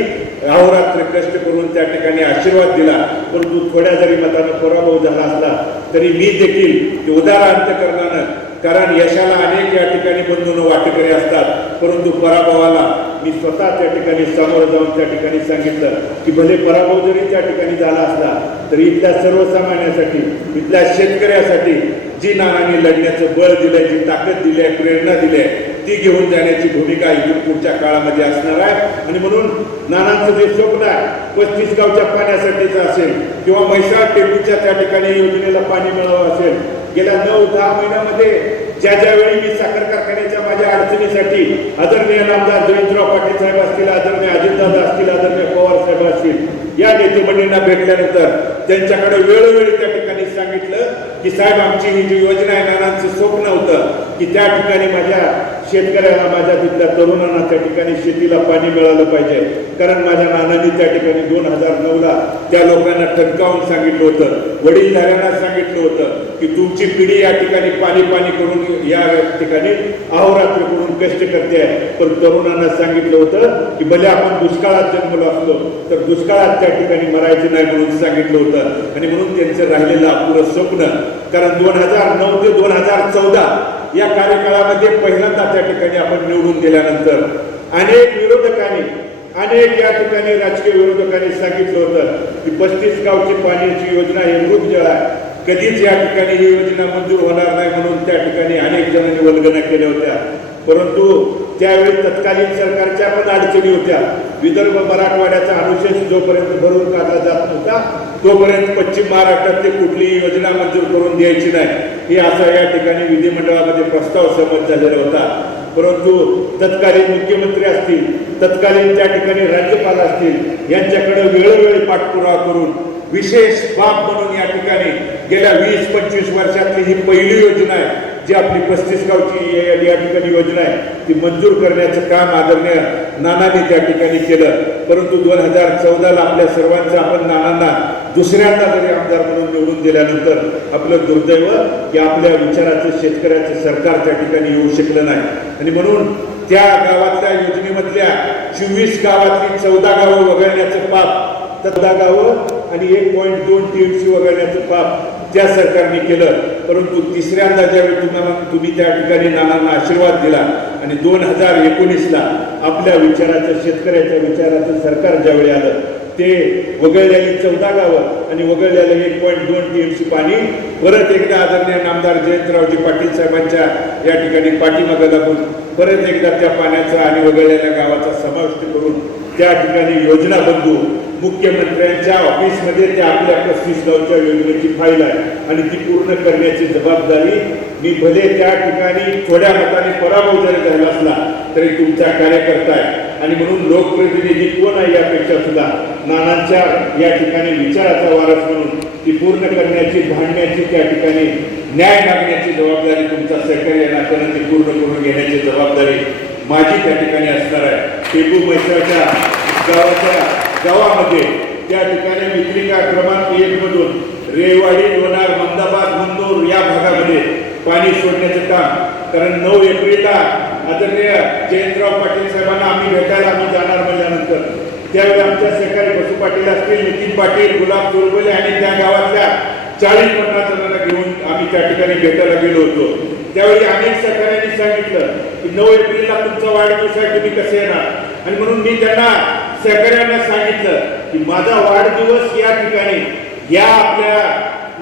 अहोरात्र कष्ट करून त्या ठिकाणी आशीर्वाद दिला. परंतु थोड्या जरी मतानं पराभव झाला असला तरी मी देखील उदार अंतकरणानं, कारण यशाला अनेक या ठिकाणी बंधूंनो वाटेकरी असतात, परंतु पराभवाला मी स्वतः त्या ठिकाणी समोर जाऊन त्या ठिकाणी सांगितलं की भले पराभव जरी त्या ठिकाणी झाला असला तरी इथल्या सर्वसामान्यांसाठी, इथल्या शेतकऱ्यासाठी जी नानांनी लढण्याचं बळ दिलंय, जी ताकद दिली आहे, प्रेरणा दिली आहे ती घेऊन जाण्याची भूमिका इथून पुढच्या काळामध्ये असणार आहे. आणि म्हणून नानांचं जे स्वप्न आहे 35 गावच्या पाण्यासाठीचं असेल किंवा म्हैसाळ टेंबूच्या त्या ठिकाणी योजनेला पाणी मिळावं असेल, गेल्या 9-10 महिन्यामध्ये ज्या वेळी मी साखर कारखान्याच्या माझ्या अडचणीसाठी आदरणीय नामदार जयंतराव पाटील साहेब असतील, आदरणीय अजितदादा असतील, आदरणीय पवार साहेब असतील या नेते मंडळींना भेटल्यानंतर त्यांच्याकडे वेळोवेळी त्या ठिकाणी सांगितलं की साहेब आमची ही जी योजना आहे, नानांचं स्वप्न होतं की त्या ठिकाणी माझ्या शेतकऱ्याला, माझ्या तिथल्या तरुणांना त्या ठिकाणी शेतीला पाणी मिळालं पाहिजे. कारण माझ्या नानांनी त्या ठिकाणी 2009ला त्या लोकांना ठणकावून सांगितलं होतं, वडीलधाऱ्यांना सांगितलं होतं की तुमची पिढी या ठिकाणी पाणी करून या ठिकाणी अहोरात्र करून कष्ट करते आहे, पण तरुणांना सांगितलं होतं की भले आपण दुष्काळात जन्मलो असलो तर दुष्काळात त्या ठिकाणी मरायचं नाही म्हणून सांगितलं होतं. आणि म्हणून त्यांचं राहिलेलं अपुरं स्वप्न, कारण 2009 ते 2014 या कार्यकाळामध्ये पहिल्यांदा त्या ठिकाणी आपण निवडून दिल्यानंतर अनेक विरोधकांनी, अनेक या ठिकाणी राजकीय विरोधकांनी सांगितलं होतं की 35 गावची पाण्याची योजना हे मृत जळ आहे, कधीच या ठिकाणी ही योजना मंजूर होणार नाही म्हणून त्या ठिकाणी अनेक जणांनी वल्गना केल्या होत्या. परंतु त्यावेळी तत्कालीन सरकारच्या पण अडचणी होत्या. विदर्भ मराठवाड्याचा अनुशेष जोपर्यंत भरून काढला जात नव्हता तोपर्यंत पश्चिम महाराष्ट्रातली कुठलीही योजना मंजूर करून द्यायची नाही, हे असा या ठिकाणी विधिमंडळामध्ये प्रस्ताव संमत झालेला होता. परंतु तत्कालीन मुख्यमंत्री असतील, तत्कालीन त्या ठिकाणी राज्यपाल असतील यांच्याकडे वेळोवेळी पाठपुरावा करून विशेष बाब म्हणून या ठिकाणी गेल्या 20-25 वर्षातली ही पहिली योजना आहे जी आपली 35 गावची या ठिकाणी योजना आहे ती मंजूर करण्याचं काम आदरणीय नानांनी त्या ठिकाणी केलं. परंतु 2014ला आपल्या सर्वांचं आपण नानांना दुसऱ्यांदा जरी आमदार म्हणून निवडून दिल्यानंतर आपलं दुर्दैव की आपल्या विचाराचं, शेतकऱ्याचं सरकार त्या ठिकाणी येऊ शकलं नाही. आणि म्हणून त्या गावातल्या योजनेमधल्या 24 गावातली 14 गावं वगळण्याचं पाप, 14 गावं आणि 1.2 TMC वगळण्याचं पाप त्या सरकारने केलं. परंतु तिसऱ्यांदा ज्यावेळी तुम्ही त्या ठिकाणी नानांना आशीर्वाद दिला आणि 2019ला आपल्या विचाराचं शेतकऱ्याच्या विचाराचं सरकार ज्यावेळी आलं ते वगळलेली 14 गावं आणि वगळलेलं 1.2 TMC पाणी परत एकदा आदरणीय नामदार जयंतरावजी पाटील साहेबांच्या या ठिकाणी पाठीमागे लागून परत एकदा त्या पाण्याचा आणि वगळलेल्या गावाचा समाविष्ट करून त्या ठिकाणी योजना बंधू मुख्यमंत्र्यांच्या ऑफिसमध्ये त्या आपल्या 35 गावच्या योजनेची फाईल आहे आणि ती पूर्ण करण्याची जबाबदारी मी भले त्या ठिकाणी थोड्या मताने पराभव जरी झाला असला तरी तुमचा कार्यकर्ता आहे आणि म्हणून लोकप्रतिनिधी कोण आहे यापेक्षा सुद्धा नानांच्या या ठिकाणी विचाराचा वारस म्हणून ती पूर्ण करण्याची भांडण्याची त्या ठिकाणी न्याय मागण्याची जबाबदारी तुमचा सहकार्य नात्यानं ती पूर्ण करून घेण्याची जबाबदारी माझी त्या ठिकाणी असणार आहे. टेकू मैत्राच्या गावामध्ये त्या ठिकाणी विक्रिका क्रमांक 1 मधून रेवाडी लोणार मंदाबाद मुंदूर या भागामध्ये पाणी सोडण्याचं काम कारण 9 एप्रिलला आदरणीय जयंतराव पाटील साहेबांना आम्ही भेटायला आम्ही जाणार म्हणल्यानंतर त्यावेळी आमच्या सहकारी बसू पाटील असतील नितीन पाटील गुलाब चोरबले आणि त्या गावातल्या 40-50 जणांना घेऊन आम्ही त्या ठिकाणी भेटायला गेलो होतो. त्यावेळी अनेक सहकाऱ्यांनी सांगितलं की 9 एप्रिलला तुमचा वाढदिवस आहे तुम्ही कसे येणार आणि म्हणून मी त्यांना सहकाऱ्यांना सांगितलं की माझा वाढदिवस या ठिकाणी या आपल्या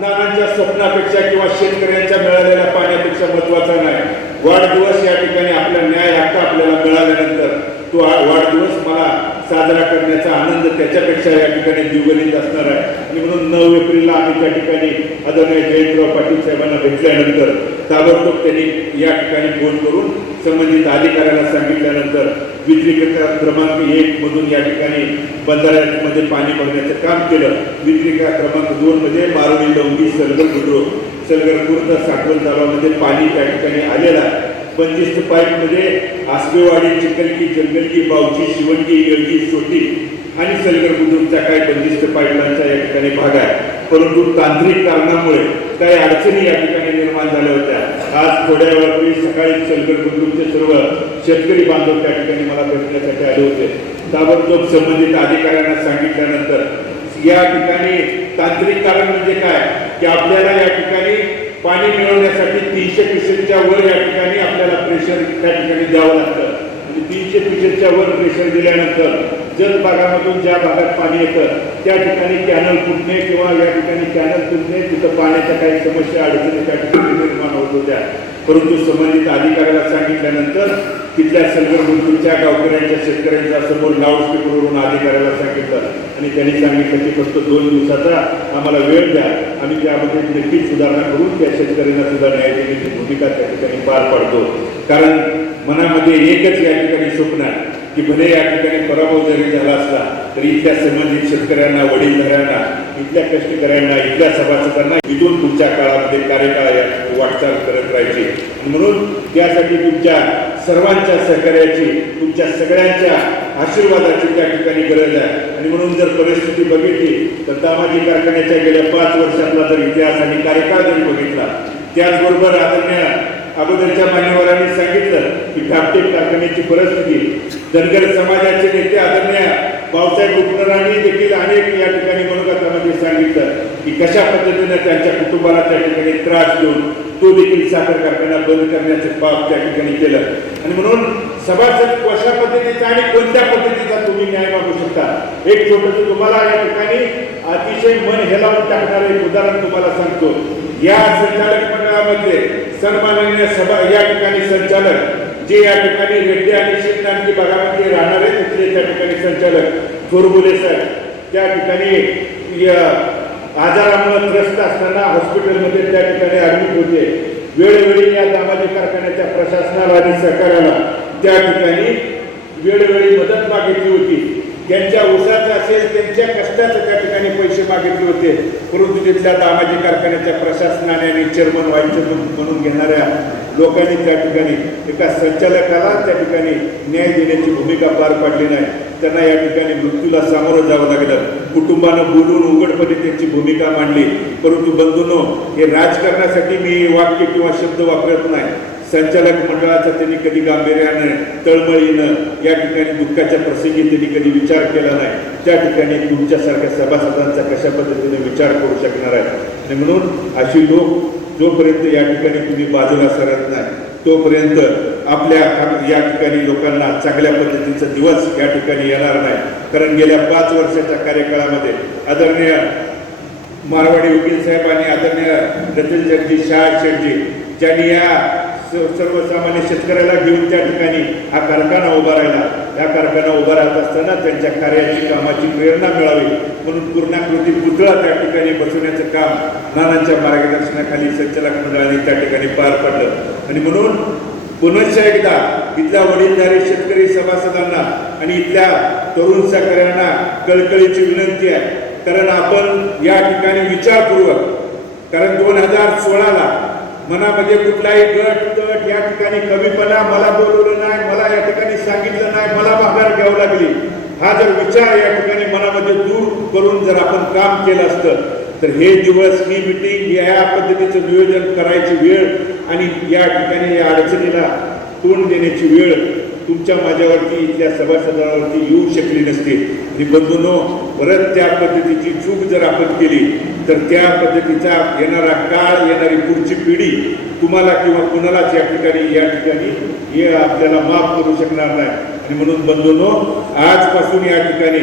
नानांच्या स्वप्नापेक्षा किंवा शेतकऱ्यांच्या मिळालेल्या पाण्यापेक्षा महत्वाचा नाही. वाढदिवस या ठिकाणी आपला न्याय हक्क आपल्याला मिळाल्यानंतर तो वाढदिवस मला साजरा करण्याचा आनंद त्याच्यापेक्षा या ठिकाणी द्विगुणित असणार आहे आणि म्हणून 9 एप्रिलला आम्ही त्या ठिकाणी आदरणीय जयंतराव पाटील साहेबांना भेटल्यानंतर ताबडतोब त्यांनी या ठिकाणी फोन करून संबंधित अधिकाऱ्याला सांगितल्यानंतर वितरिका क्रमांक 1 मधून या ठिकाणी बंधाऱ्यामध्ये पाणी भरण्याचं काम केलं. वितरिका क्रमांक 2 मध्ये मारुडी लवंगी सलगर बुद्रुक सलगरपूर साखवण तलावामध्ये पाणी त्या ठिकाणी आलेलं आहे. बंदिस्त पाईपमध्ये आसबेवाडी चिखलकी जंगलकी बावची शिवणकी येळगी सोटी आणि सलगर बुद्रुकचा काही बंदिस्त पाईपलाईनचा या ठिकाणी भाग आहे. परंतु तांत्रिक कारणामुळे काही अडचणी या ठिकाणी निर्माण झाल्या होत्या. आज थोड्या वेळापूर्वी सकाळी सलगर बुद्रुकचे सर्व शेतकरी बांधव त्या ठिकाणी मला भेटण्यासाठी आले होते. ताबडतोब संबंधित अधिकाऱ्यांना सांगितल्यानंतर या ठिकाणी तांत्रिक कारण म्हणजे काय की आपल्याला या ठिकाणी पाणी मिळवण्यासाठी 300 PSच्या वर या ठिकाणी आपल्याला प्रेशर त्या ठिकाणी द्यावं लागतं आणि 300 PSच्या वर प्रेशर दिल्यानंतर जल भागामधून ज्या भागात पाणी येतं त्या ठिकाणी कॅनल फुटणे किंवा या ठिकाणी कॅनल फुटणे तिथं पाण्याच्या काही समस्या अडचणी त्या ठिकाणी निर्माण होत होत्या. परंतु संबंधित अधिकाऱ्याला सांगितल्यानंतर तिथल्या सलगर बुद्रुकच्या गावकऱ्यांच्या शेतकऱ्यांच्या समोर लाऊडस्पीकरवरून अधिकाऱ्याला सांगितलं आणि त्यांनी सांगितलं की फक्त 2 दिवसाचा आम्हाला वेळ द्या आम्ही त्यामध्ये नक्कीच सुधारणा करून त्या शेतकऱ्यांना सुद्धा न्याय देण्याची भूमिका त्या ठिकाणी पार पाडतो. कारण मनामध्ये एकच या ठिकाणी स्वप्न आहे की भले या ठिकाणी पराभव जरी झाला असला तरी इथल्या संबंधित शेतकऱ्यांना वडीलधाऱ्यांना इथल्या कष्टकऱ्यांना इथल्या सभासदांना इथून पुढच्या काळामध्ये कार्यकाळ वाटचाल करत राहायची. म्हणून त्यासाठी तुमच्या सर्वांच्या सहकार्याची तुमच्या सगळ्यांच्या आशीर्वादाची त्या ठिकाणी गरज आहे आणि म्हणून जर परिस्थिती बघितली तर दामाजी कारखान्याच्या गेल्या 5 वर्षातला जर इतिहास आणि कार्यकाळ जरी बघितला त्याचबरोबर आदरणीय अगोदरच्या मान्यवरांनी सांगितलं की टापटेक कारखान्याची परिस्थिती धनगर समाजाचे नेते आदरणीय भाऊसाहेब उपनरांनी देखील अनेक या ठिकाणी मनोगतामध्ये सांगितलं की कशा पद्धतीने त्यांच्या कुटुंबाला त्या ठिकाणी त्रास देऊन तो देखील साखर कारखाना बंद करण्याचं पाप त्या ठिकाणी केलं आणि म्हणून सभासद कशा पद्धतीचा आणि कोणत्या पद्धतीचा तुम्ही न्याय मागू शकता. एक छोटंसं तुम्हाला या ठिकाणी अतिशय मन हेलावून टाकणारं एक उदाहरण तुम्हाला सांगतो. या संचालक मंडळामध्ये सन्माननीय सभा या ठिकाणी संचालक जे या ठिकाणी रेड्डी आणि शिंदे भागामध्ये राहणार आहेत तिथले त्या ठिकाणी संचालक थोरबुले साहेब त्या ठिकाणी आजारामुळे त्रस्त असताना हॉस्पिटलमध्ये त्या ठिकाणी ऍडमिट होते. वेळोवेळी या दामाजी कारखान्याच्या प्रशासनाला आणि सहकार्याला त्या ठिकाणी वेळोवेळी मदत मागितली होती. त्यांच्या ऊसाचं असेल त्यांच्या कष्टाचं त्या ठिकाणी पैसे मागितले होते. परंतु तिथल्या दामाजी कारखान्याच्या प्रशासनाने आणि चेअरमन व्हाईस चेअरमन म्हणून घेणाऱ्या लोकांनी त्या ठिकाणी एका संचालकाला त्या ठिकाणी न्याय देण्याची भूमिका पार पाडली नाही. त्यांना या ठिकाणी मृत्यूला सामोरं जावं लागलं. कुटुंबानं बोलून उघडपणे त्यांची भूमिका मांडली. परंतु बंधूंनो हे राजकारणासाठी मी वाक्य किंवा शब्द वापरत नाही. संचालक मंडळाचा त्यांनी कधी गांभीर्यानं तळमळीनं या ठिकाणी दुःखाच्या प्रसंगी त्यांनी कधी विचार केला नाही. त्या ठिकाणी तुमच्यासारख्या सभासदांचा कशा पद्धतीने विचार करू शकणार आहे. आणि म्हणून अशी लोक जोपर्यंत या ठिकाणी तुम्ही बाजूला सरत नाही तोपर्यंत आपल्या या ठिकाणी लोकांना चांगल्या पद्धतीचा दिवस या ठिकाणी येणार नाही. कारण गेल्या 5 वर्षाच्या कार्यकाळामध्ये आदरणीय मारवाडी वकील साहेब आणि आदरणीय रतन जगदीश शाह शेठजी ज्यांनी या सर्वसामान्य शेतकऱ्याला घेऊन त्या ठिकाणी हा कारखाना उभा राहिला. या कारखाना उभा राहत असताना त्यांच्या कार्याची कामाची प्रेरणा मिळावी म्हणून पूर्णाकृती पुतळा त्या ठिकाणी बसवण्याचं काम नानांच्या मार्गदर्शनाखाली संचालक मंडळाने त्या ठिकाणी पार पडलं. आणि म्हणून पुनश्च एकदा इथल्या वडीलधारी शेतकरी सभासदांना आणि इथल्या तरुण सहकाऱ्यांना कळकळीची विनंती आहे. कारण आपण या ठिकाणी विचारपूर्वक, कारण 2016ला मनामध्ये कुठलाही गट तट या ठिकाणी कमीपणा, मला बोलवलं नाही, मला या ठिकाणी सांगितलं नाही, मला माघार घ्यावं लागली, हा जर विचार या ठिकाणी मनामध्ये दूर करून जर आपण काम केलं असतं तर हे दिवस, ही मिटिंग, या पद्धतीचं नियोजन करायची वेळ आणि या ठिकाणी या अडचणीला तोंड देण्याची वेळ तुमच्या माझ्यावरती, इथल्या सभासदांवरती येऊ शकली नसते. आणि बंधूंनो, परत त्या पद्धतीची चूक जर आपण केली तर त्या पद्धतीचा येणारा काळ, येणारी पुढची पिढी तुम्हाला किंवा कुणालाच या ठिकाणी हे आपल्याला माफ करू शकणार नाही. आणि म्हणून बंधूंनो, आजपासून या ठिकाणी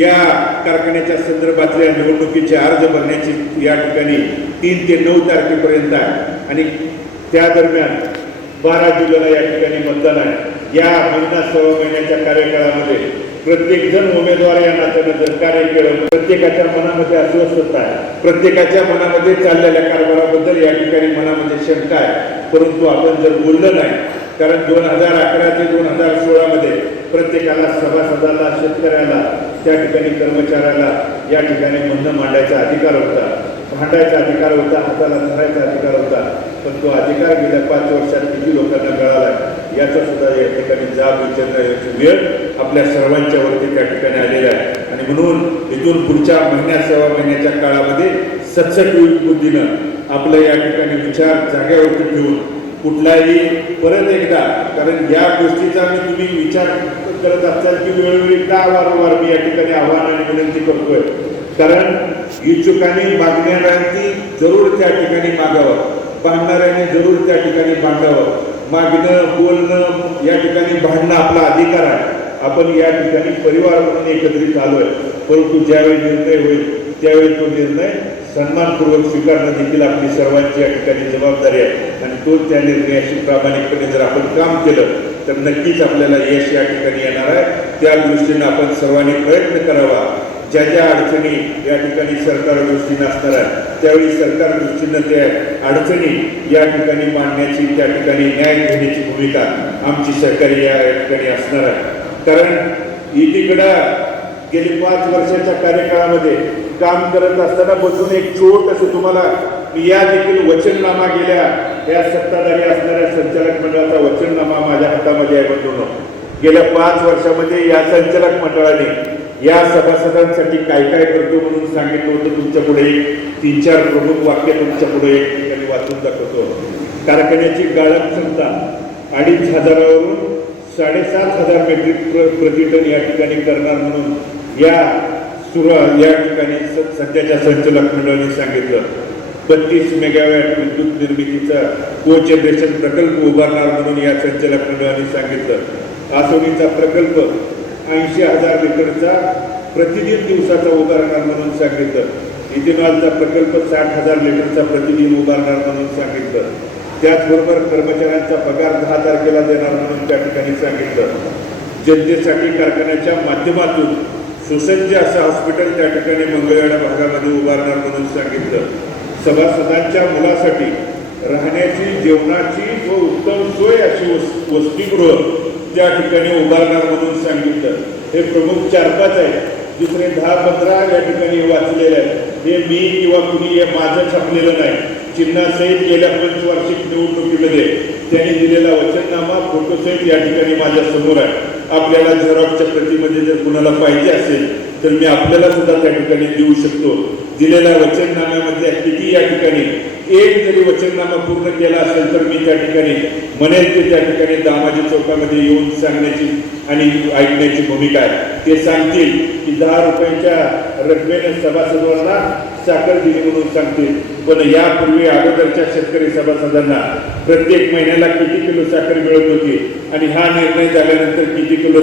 या कारखान्याच्या संदर्भातल्या निवडणुकीचे अर्ज भरण्याची या ठिकाणी 3 ते 9 तारखेपर्यंत आहे. आणि त्या दरम्यान 12 जुलैला या ठिकाणी मतदान आहे. या सव्वा महिन्याच्या कार्यकाळामध्ये प्रत्येक जण उमेदवार या नात्यानं जर कार्य केलं, प्रत्येकाच्या मनामध्ये अस्वस्थता आहे, प्रत्येकाच्या मनामध्ये चाललेल्या कारभाराबद्दल या ठिकाणी मनामध्ये शंका आहे. परंतु आपण जर बोललं नाही, कारण 2011 ते 2016 मध्ये प्रत्येकाला, सभासदाला, शेतकऱ्याला, त्या ठिकाणी कर्मचाऱ्याला या ठिकाणी म्हणणं मांडायचा अधिकार होता, भांडायचा अधिकार होता, हाताला धरायचा अधिकार होता. पण तो अधिकार गेल्या 5 वर्षात किती लोकांना मिळाला याचा सुद्धा या ठिकाणी जाब विचारण्याची वेळ आपल्या सर्वांच्या वरती त्या ठिकाणी आलेला आहे. आणि म्हणून इथून पुढच्या सव्वा महिन्याच्या काळामध्ये सचट बुद्धीनं आपलं या ठिकाणी विचार जाग्यावरती ठेवून कुठलाही परत एकदा, कारण या गोष्टीचा तुम्ही विचार करत असाल की वेळोवेळी का वारंवार मी या ठिकाणी आव्हान आणि विनंती करतोय, कारण इच्छुकांनी मागणाऱ्यांनी जरूर त्या ठिकाणी मागावं, भांडणाऱ्याने जरूर त्या ठिकाणी भांडावं. मागणं, बोलणं, या ठिकाणी भांडणं आपला अधिकार आहे. आपण या ठिकाणी परिवार म्हणून एकत्रित आलोय. परंतु ज्यावेळी निर्णय होईल त्यावेळी तो निर्णय सन्मानपूर्वक स्वीकारणं देखील आपली सर्वांची या ठिकाणी जबाबदारी आहे. आणि तो त्या निर्णयाशी प्रामाणिकपणे जर आपण काम केलं तर नक्कीच आपल्याला यश या ठिकाणी येणार आहे. त्या दृष्टीनं आपण सर्वांनी प्रयत्न करावा. ज्या ज्या अडचणी या ठिकाणी सरकार दृष्टीनं असणार आहे त्यावेळी सरकार दृष्टीनं त्या अडचणी या ठिकाणी मांडण्याची, त्या ठिकाणी न्याय घेण्याची भूमिका आमची सरकारी या ठिकाणी असणार आहे. कारण एकीकडं गेली 5 वर्षाच्या कार्यकाळामध्ये काम करत असताना बसून एक छोटंसं तुम्हाला या देखील वचननामा गेल्या या सत्ताधारी असणाऱ्या संचालक मंडळाचा वचननामा माझ्या हातामध्ये आहे. बंधूंनो, गेल्या 5 वर्षामध्ये या संचालक मंडळाने या सभासदांसाठी काय काय करतो म्हणून सांगितलं होतं. तुमच्या पुढे 3-4 प्रमुख वाक्य तुमच्या पुढे एक ठिकाणी वाचून दाखवतो. कारखान्याची गाळप क्षमता 2,500 वरून 7,500 मेट्रिक प्रति टन या ठिकाणी करणार म्हणून या ठिकाणी सध्याच्या संचालक मंडळाने सांगितलं. 32 मेगावॅट विद्युत निर्मितीचा कोजनरेशन प्रकल्प उभारणार म्हणून या संचालक मंडळाने सांगितलं. आसोनीचा प्रकल्प 80,000 लिटरचा प्रतिदिन दिवसाचा उभारणार म्हणून सांगितलं. इथेनॉलचा प्रकल्प 60,000 लिटरचा प्रतिदिन उभारणार म्हणून सांगितलं. त्याचबरोबर कर्मचाऱ्यांचा पगार 10 तारखेला देणार म्हणून त्या ठिकाणी सांगितलं. जनतेसाठी कारखान्याच्या माध्यमातून सुसज्ज असं हॉस्पिटल त्या ठिकाणी मंगळवेढा भागामध्ये उभारणार म्हणून सांगितलं. सभासदांच्या मुलासाठी राहण्याची, जेवणाची व उत्तम सोय अशी वसतिगृह त्या ठिकाणी उभारणार म्हणून सांगितलं. हे प्रमुख 4-5 आहेत. दुसरे 10-15 या ठिकाणी वाचलेले आहेत. हे मी किंवा कुणी हे माझं छापलेलं नाही. चिन्हासहित गेल्या पंचवार्षिक निवडणुकीमध्ये त्यांनी दिलेला वचननामा फोटोसहित या ठिकाणी माझ्या समोर आहे. आपल्याला झेरॉक्सच्या प्रतीमध्ये जर कुणाला पाहिजे असेल तर मी आपल्याला सुद्धा त्या ठिकाणी देऊ शकतो. दिलेल्या वचननाम्यामध्ये किती या ठिकाणी एक जरी वचननामा पूर्ण केला असेल तर मी त्या ठिकाणी म्हणेल ते त्या ठिकाणी दामाजी चौकामध्ये येऊन सांगण्याची आणि ऐकण्याची भूमिका आहे. ते सांगतील की 10 रुपयांच्या रकमेने सभासदांना साखर दिली म्हणून सांगतील, पण यापूर्वी अगोदरच्या शेतकरी सभासदांना प्रत्येक महिन्याला किती किलो साखर मिळत होती आणि हा निर्णय झाल्यानंतर किती किलो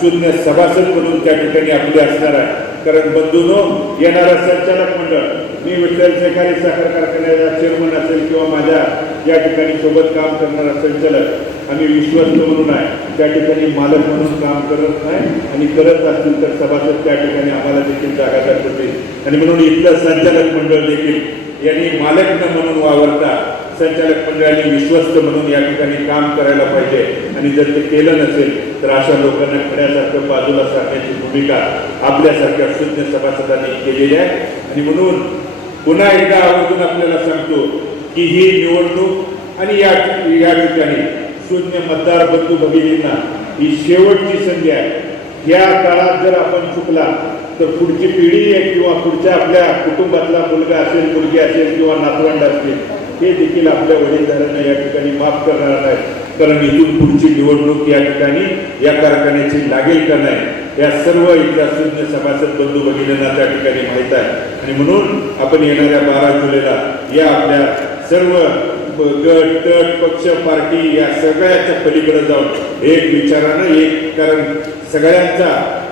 शून्य सभासद म्हणून त्या ठिकाणी आपले असणार आहे. कारण बंधूंनो, येणारा संचालक मंडळ, मी विठ्ठल सहकारी साखर कारखान्याचा चेअरमन असेल किंवा माझ्या या ठिकाणी सोबत काम करणारा संचालक, आम्ही विश्वस्त म्हणून आहे, त्या ठिकाणी मालक म्हणून काम करत नाही आणि करत असतील तर सभासद त्या ठिकाणी आम्हाला देखील जागा दाखवतील. आणि म्हणून इथलं संचालक मंडळ देखील यांनी मालक न म्हणून वावरता संचालक मंडळाने विश्वस्त म्हणून या ठिकाणी काम करायला पाहिजे. आणि जर ते केलं नसेल तर अशा लोकांना खड्यासारखं बाजूला सारण्याची भूमिका आपल्यासारख्या शून्य सभासदांनी केलेली आहे. आणि म्हणून पुन्हा एकदा आवर्जून आपल्याला सांगतो की ही निवडणूक आणि या ठिकाणी शून्य मतदार बंधू भगिनींना ही शेवटची संधी आहे. या काळात जर आपण चुकला तर पुढची पिढी आहे किंवा पुढच्या आपल्या कुटुंबातला मुलगा असेल, मुलगी असेल किंवा नातवंड असतील, हे देखील आपल्या वडीलधाऱ्यांना या ठिकाणी माफ करणार नाही. कारण इथून पुढची निवडणूक या ठिकाणी या कारखान्याची लागेल का नाही या सर्व इथल्या शून्य सभासद बंधू भगिनींना त्या ठिकाणी माहीत आहे. आणि म्हणून आपण येणाऱ्या 12 जुलैला या आपल्या सर्व गट तट पक्ष पार्टी या सगळ्याच्या पलीकडे जाऊन एक विचारानं एक, कारण सगळ्यांचा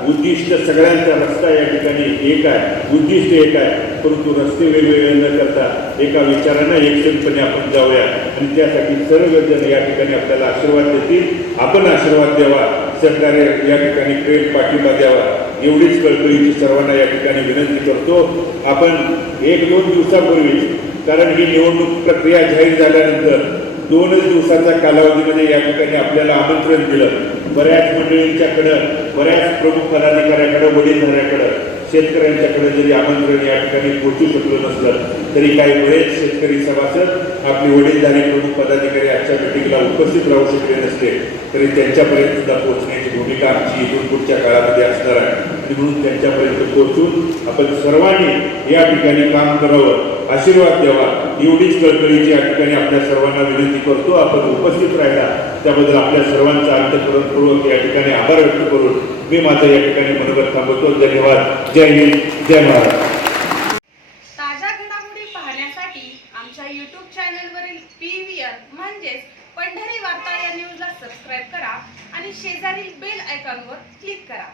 उद्दिष्ट, सगळ्यांचा रस्ता या ठिकाणी एक आहे, उद्दिष्ट एक आहे, परंतु रस्ते वेगवेगळे न करता एका विचारानं एकसंपणे आपण जाऊया. आणि त्यासाठी सर्वजण या ठिकाणी आपल्याला आशीर्वाद देतील. आपण आशीर्वाद द्यावा, सरकार या ठिकाणी प्रेम पाठिंबा द्यावा, एवढीच कळकळीची सर्वांना या ठिकाणी विनंती करतो. आपण 1-2 दिवसापूर्वी, कारण ही निवडणूक प्रक्रिया जाहीर झाल्यानंतर 2 दिवसाच्या कालावधीमध्ये या ठिकाणी आपल्याला आमंत्रण दिलं. बऱ्याच मंडळींच्याकडं, बऱ्याच प्रमुख पदाधिकाऱ्याकडं, वडीलधाऱ्याकडं, शेतकऱ्यांच्याकडे जरी आमंत्रण या ठिकाणी पोहोचू शकलो नसलं तरी काही बरेच शेतकरी सभासद, आपली वडीलधारी प्रमुख पदाधिकारी आजच्या मिटिंगला उपस्थित राहू शकले नसते तरी त्यांच्यापर्यंत सुद्धा पोहोचण्याची भूमिका आमची इथून पुढच्या काळामध्ये असणार आहे. आणि म्हणून त्यांच्यापर्यंत पोहोचून आपण सर्वांनी या ठिकाणी काम करावं, आशीर्वाद द्यावा, एवढीच कळकळीची या ठिकाणी आपल्या सर्वांना विनंती करतो. आपण उपस्थित राहिला त्याबद्दल आपल्या सर्वांचा अंतःकरणपूर्वक या ठिकाणी आभार व्यक्त करून मी माझं या ठिकाणी मनोगत थांबवतो. धन्यवाद. जय हिंद, जय महाराष्ट्र. ताज्या घडामोडी पाहण्यासाठी आमच्या YouTube चॅनलवरील PVR म्हणजेच पंढरी वार्ता या न्यूजला सबस्क्राईब करा आणि शेजारील बेल आयकॉनवर क्लिक करा.